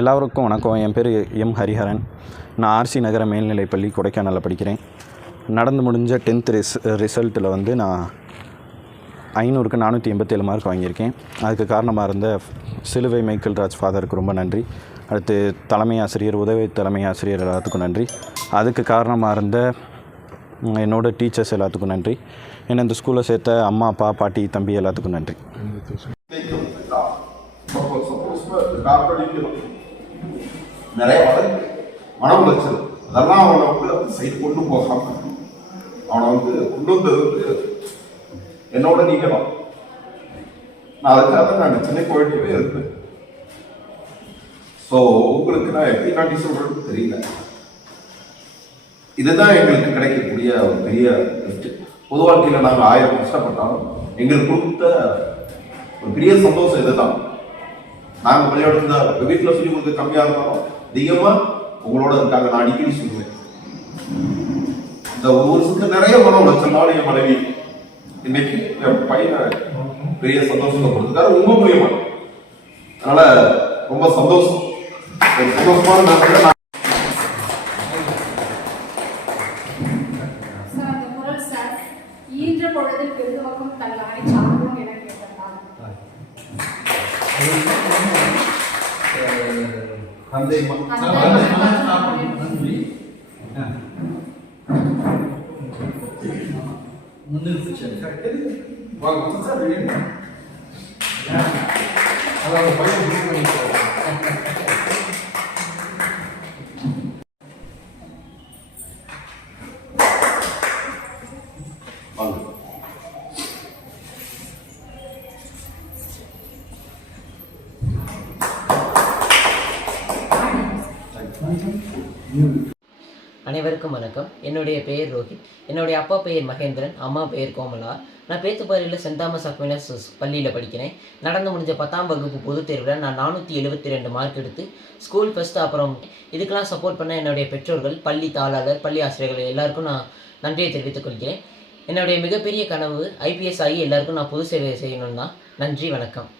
எல்லாருக்கும் வணக்கம். என் பேர் எம் ஹரிஹரன். நான் ஆர்சி நகர மேல்நிலைப்பள்ளி கொடைக்கானலில் படிக்கிறேன். நடந்து முடிஞ்ச டென்த் ரிஸ் ரிசல்ட்டில் வந்து நான் ஐநூறுக்கு நானூற்றி எண்பத்தேழு மார்க் வாங்கியிருக்கேன். அதுக்கு காரணமாக இருந்த சிலுவை மைக்கேல் ராஜ் ஃபாதருக்கு ரொம்ப நன்றி. அடுத்து தலைமை ஆசிரியர் உதவி தலைமை ஆசிரியர் எல்லாத்துக்கும் நன்றி. அதுக்கு காரணமாக இருந்த என்னோட டீச்சர்ஸ் எல்லாத்துக்கும் நன்றி. என்னை இந்த ஸ்கூலில் சேர்த்த அம்மா அப்பா பாட்டி தம்பி எல்லாத்துக்கும் நன்றி. நிறைய வளர்ச்சி மன உளைச்சல் அதெல்லாம் அவனை வந்து அந்த சைடு கொண்டு போகாம அவனை வந்து கொண்டு வந்தது வந்து என்னோட நீங்க நான் அதுக்காக நான் சென்னை போயிட்டே இருப்பேன். ஸோ உங்களுக்கு நான் எப்படி நன்றி சொல்றேன்னு தெரியல. இதுதான் எங்களுக்கு கிடைக்கக்கூடிய ஒரு பெரிய கிஃப்ட் பொது வாழ்க்கையில் நாங்கள் ஆயிரம் கஷ்டப்பட்டாலும் எங்களுக்கு கொடுத்த ஒரு பெரிய சந்தோஷம் இதுதான். நாங்கள் விளையாடுறதா வீட்டில் சொல்லி உங்களுக்கு கம்மியாக இருந்தாலும் அதிகமாக உங்களோட இருக்காங்க. நான் அடிக்கடி சொல்லுவேன். இந்த ஊருக்கு நிறைய மன உளைச்சல்னால என் மனைவி. இன்னைக்கு என் பையனை பெரிய சந்தோஷத்தை கொடுத்துருக்காரு ரொம்ப மூலியமா அதனால ரொம்ப சந்தோஷம். சந்தோஷமான நேரத்தில் நான் சார் அந்த குரல் சார் ஈன்ற பொழுதில் பெருதுவகம் தள்ளாரை சாப்பிடும் என தந்தை நன்றி முன்னிறுத்தி அதாவது பையன் புக் பண்ணிட்டு அனைவருக்கும் வணக்கம். என்னுடைய பெயர் ரோஹித். என்னுடைய அப்பா பெயர் மகேந்திரன் அம்மா பெயர் கோமலா. நான் பேத்துப்பாறையில் சென்ட் தாமஸ் அக்வினஸ் பள்ளியில் படிக்கிறேன். நடந்து முடிஞ்ச பத்தாம் வகுப்பு பொதுத் தேர்வில் நான் நானூற்றி எழுபத்தி ரெண்டு மார்க் எடுத்து ஸ்கூல் ஃபஸ்ட்டு அப்புறம் இதுக்கெல்லாம் சப்போர்ட் பண்ண என்னுடைய பெற்றோர்கள் பள்ளி தாளாளர் பள்ளி ஆசிரியர்கள் எல்லாருக்கும் நான் நன்றியை தெரிவித்துக் கொள்கிறேன். என்னுடைய மிகப்பெரிய கனவு ஐபிஎஸ் ஆகி எல்லாருக்கும் நான் பொது சேவை செய்யணும் தான். நன்றி வணக்கம்.